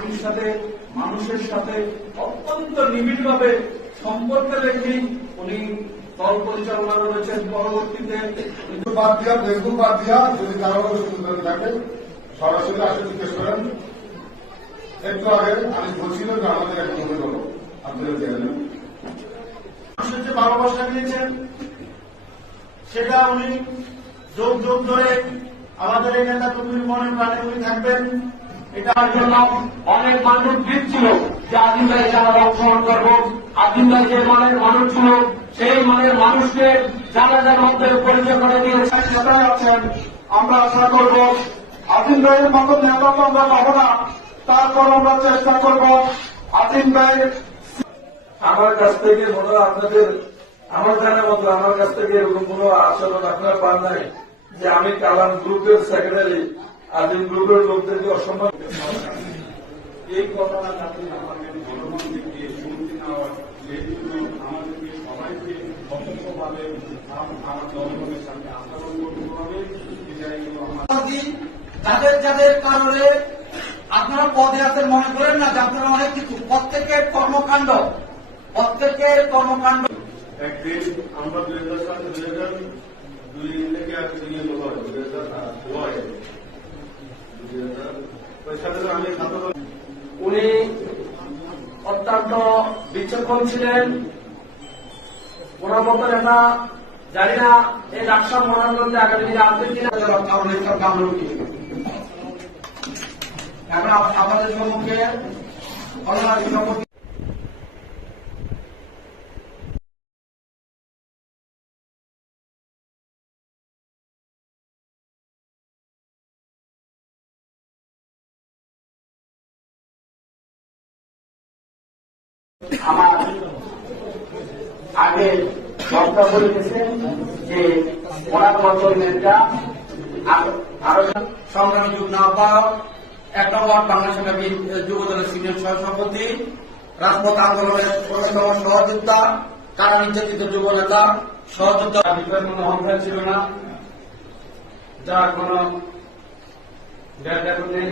মাটির সাথে মানুষের সাথে অত্যন্ত নিবিড়ভাবে সম্পর্ক রেখে উনি দল পরিচালনা করেছেন। পরবর্তীতে বাদ দিয়া ফেসবুক বাদ দিয়া যদি কারো সুন্দর থাকে সরাসরি আসে জিজ্ঞেস করেন। একটু আগে আমি বলছিলাম যে আমাদের একটা মনে হলো আপনাদের জানেন মানুষের যে ভালোবাসা দিয়েছেন সেটা উনি যোগ যোগ ধরে আমাদের এই নেতা কর্মীর মনে প্রাণে উনি থাকবেন। এটার জন্য অনেক মানুষ দিচ্ছিল যে আজিম ভাই যারা অংশগ্রহণ করবো। আজিম ভাই যে মানের মানুষ ছিল সেই মানের মানুষকে জানাজার মধ্যে পরিচয় করে দিয়েছেন নেতারা আছেন। আমরা আশা করব আজিম ভাইয়ের মতো নেতা তো আমরা পাবো না, তারপর আমরা চেষ্টা করব আজিম ভাই। আমার কাছ থেকে মনে হয় আপনাদের আমার জানার মতো আমার কাছ থেকে এরকম কোন আচরণ আপনারা পান নাই যে আমি কালাম গ্রুপের সেক্রেটারি আজিম গ্রুপের লোকদেরকে অসম্মান। এই ঘটনা যাতে আমাকে জনগণ থেকে শুনতে না হয় সেই জন্য আমাদেরকে সবাইকে সতর্কভাবে আমার জনগণের সামনে আচরণ করতে হবে। যাদের যাদের কারণে আপনারা পদে আছেন মনে করেন না যে আপনারা অনেক কিছু প্রত্যেকের কর্মকাণ্ড একদিন আমরা 2000 সালে 2002 থেকে আর 2006 আমি উনি অত্যন্ত বিচক্ষণ ছিলেন। ওনার মতো নেতা জানি না এই রাকসা মহানগরকে আগামী দিনে আসবে কিনা। এখন আমাদের সম্মুখে আমার আগে বক্তব্য লিখেছেন যে ওনার মতো নেতা আরো সংগ্রামী যুগ্ম আহ্বায়ক 1 নম্বর বাংলাদেশ যুব দলের সিনিয়র সহসভাপতি, রাজপথ আন্দোলনের সহযোদ্ধা, কারা নির্যাতিত যুব নেতা সহযোদ্ধা। বিষয়ের কোন অহংকার ছিল না, যার কোন নেই।